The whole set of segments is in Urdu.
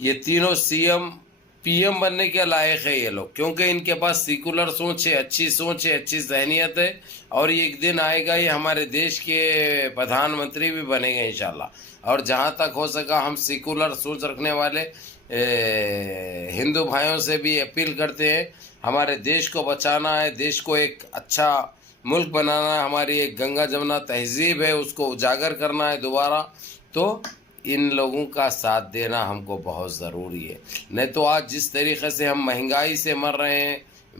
یہ تینوں PM بننے کے لائق ہے یہ لوگ, کیونکہ ان کے پاس سیکولر سوچ ہے, اچھی ذہنیت ہے, اور یہ ایک دن آئے گا یہ ہمارے دیش کے پردھان منتری بھی بنے گے انشاءاللہ. اور جہاں تک ہو سکا ہم سیکولر سوچ رکھنے والے ہندو بھائیوں سے بھی اپیل کرتے ہیں, ہمارے دیش کو بچانا ہے, دیش کو ایک اچھا ملک بنانا ہے, ہماری ایک گنگا جمنا تہذیب ہے اس کو اجاگر کرنا ہے دوبارہ, تو ان لوگوں کا ساتھ دینا ہم کو بہت ضروری ہے. نہیں تو آج جس طریقے سے ہم مہنگائی سے مر رہے ہیں,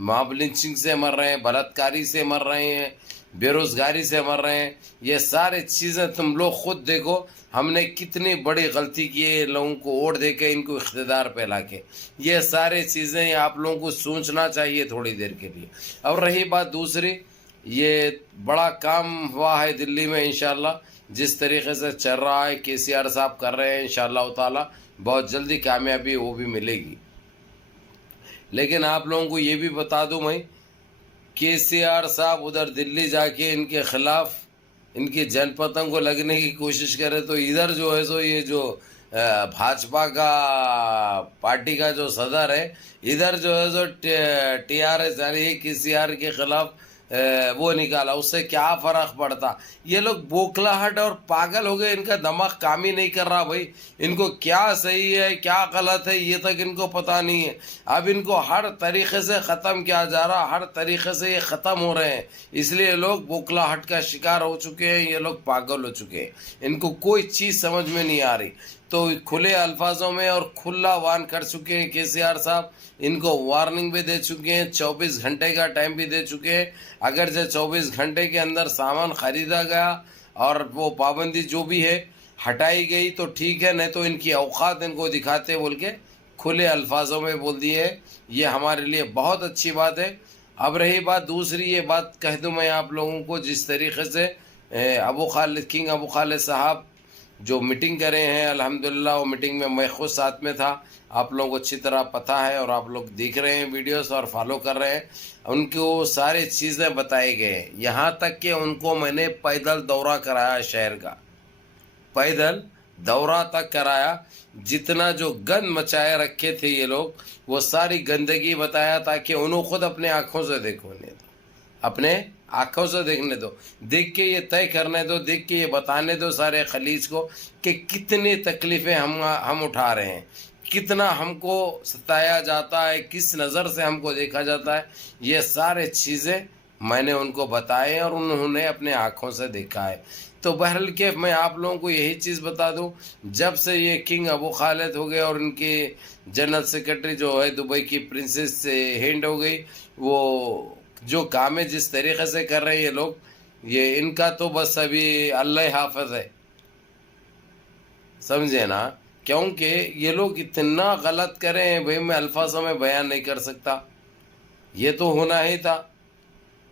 ماب لنچنگ سے مر رہے ہیں, بلاتکاری سے مر رہے ہیں, بے روزگاری سے مر رہے ہیں, یہ سارے چیزیں تم لوگ خود دیکھو ہم نے کتنی بڑی غلطی کی ہے لوگوں کو ووٹ دے کے, ان کو اقتدار پہ لا کے. یہ سارے چیزیں آپ لوگوں کو سوچنا چاہیے تھوڑی دیر کے لیے. اور رہی بات دوسری, یہ بڑا کام ہوا ہے دلی میں انشاءاللہ, جس طریقے سے چل رہا ہے KCR صاحب کر رہے ہیں انشاءاللہ تعالی, بہت جلدی کامیابی وہ بھی ملے گی. لیکن آپ لوگوں کو یہ بھی بتا دوں میں, KCR صاحب ادھر دلی جا کے ان کے خلاف ان کی جن پتوں کو لگنے کی کوشش کرے تو ادھر جو ہے سو یہ جو بھاجپا کا پارٹی کا جو صدر ہے ادھر جو ہے سو TRS یعنی KCR کے خلاف وہ نکالا, اس سے کیا فرق پڑتا. یہ لوگ بوکھلاہٹ اور پاگل ہو گئے, ان کا دماغ کام ہی نہیں کر رہا بھائی. ان کو کیا صحیح ہے کیا غلط ہے یہ تک ان کو پتہ نہیں ہے. اب ان کو ہر طریقے سے ختم کیا جا رہا, ہر طریقے سے یہ ختم ہو رہے ہیں, اس لیے لوگ بوکھلاہٹ کا شکار ہو چکے ہیں, یہ لوگ پاگل ہو چکے ہیں, ان کو کوئی چیز سمجھ میں نہیں آ رہی. تو کھلے الفاظوں میں اور کھلا وان کر چکے ہیں KCR صاحب, ان کو وارننگ بھی دے چکے ہیں, 24 گھنٹے کا ٹائم بھی دے چکے ہیں. اگر سے 24 گھنٹے کے اندر سامان خریدا گیا اور وہ پابندی جو بھی ہے ہٹائی گئی تو ٹھیک ہے, نہیں تو ان کی اوقات ان کو دکھاتے بول کے کھلے الفاظوں میں بول دیے. یہ ہمارے لیے بہت اچھی بات ہے. اب رہی بات دوسری, یہ بات کہہ دوں میں آپ لوگوں کو, جس طریقے سے ابو خالد صاحب جو میٹنگ کرے ہیں الحمدللہ, وہ میٹنگ میں میں خود ساتھ میں تھا, آپ لوگوں کو اچھی طرح پتہ ہے اور آپ لوگ دیکھ رہے ہیں ویڈیوز اور فالو کر رہے ہیں. ان کو سارے چیزیں بتائی گئے, یہاں تک کہ ان کو میں نے پیدل دورہ کرایا, شہر کا پیدل دورہ تک کرایا. جتنا جو گند مچائے رکھے تھے یہ لوگ وہ ساری گندگی بتایا, تاکہ انہوں خود اپنے آنکھوں سے دیکھو, اپنے آنکھوں سے دیکھنے دو, دیکھ کے یہ طے کرنے دو, دیکھ کے یہ بتانے دو سارے خلیج کو کہ کتنی تکلیفیں ہم اٹھا رہے ہیں, کتنا ہم کو ستایا جاتا ہے, کس نظر سے ہم کو دیکھا جاتا ہے. یہ سارے چیزیں میں نے ان کو بتائے اور انہوں نے اپنے آنکھوں سے دیکھا ہے. تو بہرحال کہ میں آپ لوگوں کو یہی چیز بتا دوں, جب سے یہ کنگ ابو خالد ہو گئے اور ان کی جنرل سیکرٹری جو ہے دبئی کی پرنسس سے ہینڈ ہو گئی, وہ جو کام ہے جس طریقے سے کر رہے ہیں یہ لوگ, یہ ان کا تو بس ابھی اللہ حافظ ہے, سمجھے نا. کیونکہ یہ لوگ اتنا غلط کرے ہیں بھائی, میں الفاظوں میں بیان نہیں کر سکتا. یہ تو ہونا ہی تھا,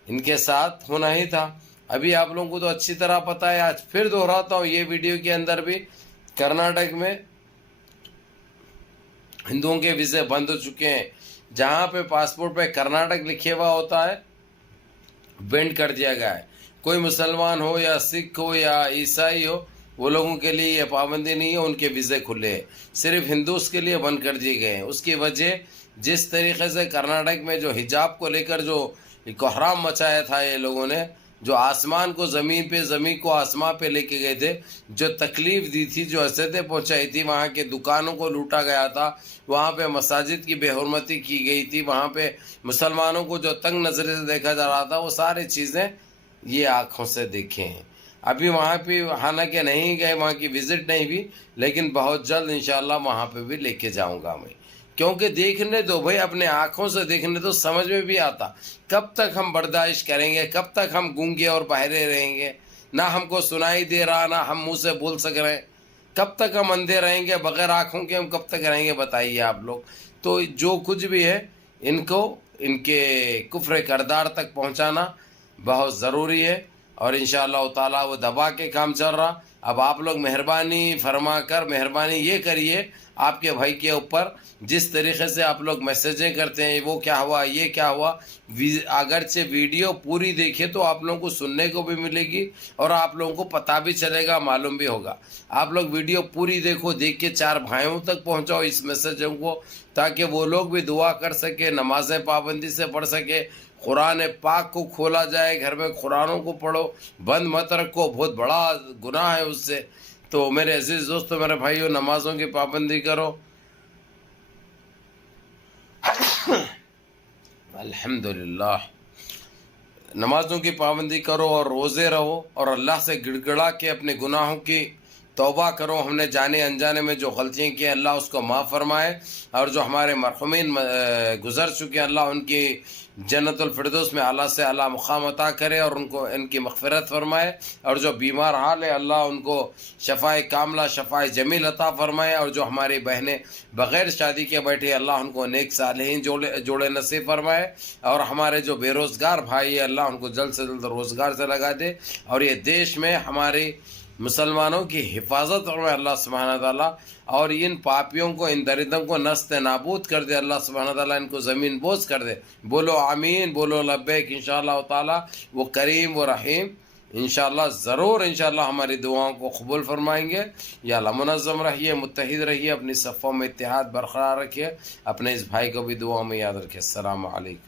ان کے ساتھ ہونا ہی تھا. ابھی آپ لوگوں کو تو اچھی طرح پتہ ہے, آج پھر دہراتا ہوں یہ ویڈیو کے اندر بھی, کرناٹک میں ہندوؤں کے ویزے بند ہو چکے ہیں. جہاں پہ پاسپورٹ پہ کرناٹک لکھے ہوا ہوتا ہے بینڈ کر دیا گیا ہے. کوئی مسلمان ہو یا سکھ ہو یا عیسائی ہو, وہ لوگوں کے لیے یہ پابندی نہیں ہے, ان کے ویزے کھلے ہیں. صرف ہندوز کے لیے بند کر دیے گئے ہیں. اس کی وجہ جس طریقے سے کرناٹک میں جو حجاب کو لے کر جو کوحرام مچایا تھا یہ لوگوں نے, جو آسمان کو زمین پہ, زمین کو آسمان پہ لے کے گئے تھے, جو تکلیف دی تھی, جو حسرتیں پہنچائی تھی, وہاں کے دکانوں کو لوٹا گیا تھا, وہاں پہ مساجد کی بے حرمتی کی گئی تھی, وہاں پہ مسلمانوں کو جو تنگ نظرے سے دیکھا جا رہا تھا, وہ ساری چیزیں یہ آنکھوں سے دیکھے ہیں. ابھی وہاں پہ حالانکہ نہیں گئے, وہاں کی وزٹ نہیں بھی, لیکن بہت جلد انشاءاللہ وہاں پہ بھی لے کے جاؤں گا میں. کیونکہ دیکھنے دو بھائی, اپنے آنکھوں سے دیکھنے تو سمجھ میں بھی آتا. کب تک ہم برداشت کریں گے, کب تک ہم گونگے اور بہرے رہیں گے, نہ ہم کو سنائی دے رہا, نہ ہم منہ سے بول سک رہے ہیں. کب تک ہم اندھے رہیں گے بغیر آنکھوں کے, ہم کب تک رہیں گے بتائیے آپ لوگ. تو جو کچھ بھی ہے ان کو ان کے کفر کردار تک پہنچانا بہت ضروری ہے. اور انشاءاللہ تعالی وہ دبا کے کام چل رہا. اب آپ لوگ مہربانی فرما کر مہربانی یہ کریے آپ کے بھائی کے اوپر جس طریقے سے آپ لوگ میسیجیں کرتے ہیں وہ کیا ہوا یہ کیا ہوا, اگرچہ ویڈیو پوری دیکھے تو آپ لوگوں کو سننے کو بھی ملے گی اور آپ لوگوں کو پتہ بھی چلے گا, معلوم بھی ہوگا. آپ لوگ ویڈیو پوری دیکھو, دیکھ کے 4 بھائیوں تک پہنچاؤ اس میسیجوں کو تاکہ وہ لوگ بھی دعا کر سکے, نمازیں پابندی سے پڑھ سکے, قرآن پاک کو کھولا جائے, گھر میں قرآنوں کو پڑھو, بند مت رکھو, بہت بڑا گناہ ہے اس سے. تو میرے عزیز دوستو میرے بھائیوں نمازوں کی پابندی کرو. الحمدللہ نمازوں کی پابندی کرو اور روزے رہو اور اللہ سے گڑ گڑا کے اپنے گناہوں کی توبہ کرو. ہم نے جانے انجانے میں جو غلطیاں کی اللہ اس کو معاف فرمائے, اور جو ہمارے مرحومین گزر چکے اللہ ان کی جنت الفردوس میں اعلیٰ سے اعلیٰ مقام عطا کرے اور ان کی مغفرت فرمائے, اور جو بیمار حال ہے اللہ ان کو شفائے کاملہ شفائے جمیل عطا فرمائے, اور جو ہماری بہنیں بغیر شادی کے بیٹھے اللہ ان کو نیک صالحین جوڑے نصیب فرمائے, اور ہمارے جو بے روزگار بھائی ہے اللہ ان کو جلد سے جلد روزگار سے لگا دے, اور یہ دیش میں ہماری مسلمانوں کی حفاظت فرمائے اللہ سبحانہ تعالیٰ, اور ان پاپیوں کو ان درندوں کو نست نابود کر دے اللہ سبحانہ تعالیٰ, ان کو زمین بوس کر دے. بولو آمین, بولو لبیک. انشاءاللہ تعالیٰ وہ کریم و رحیم انشاءاللہ ضرور انشاءاللہ ہماری دعاؤں کو قبول فرمائیں گے. یا اللہ منظم رہیے, متحد رہیے, اپنی صفوں میں اتحاد برقرار رکھیے, اپنے اس بھائی کو بھی دعاؤں میں یاد رکھیے. السلام علیکم.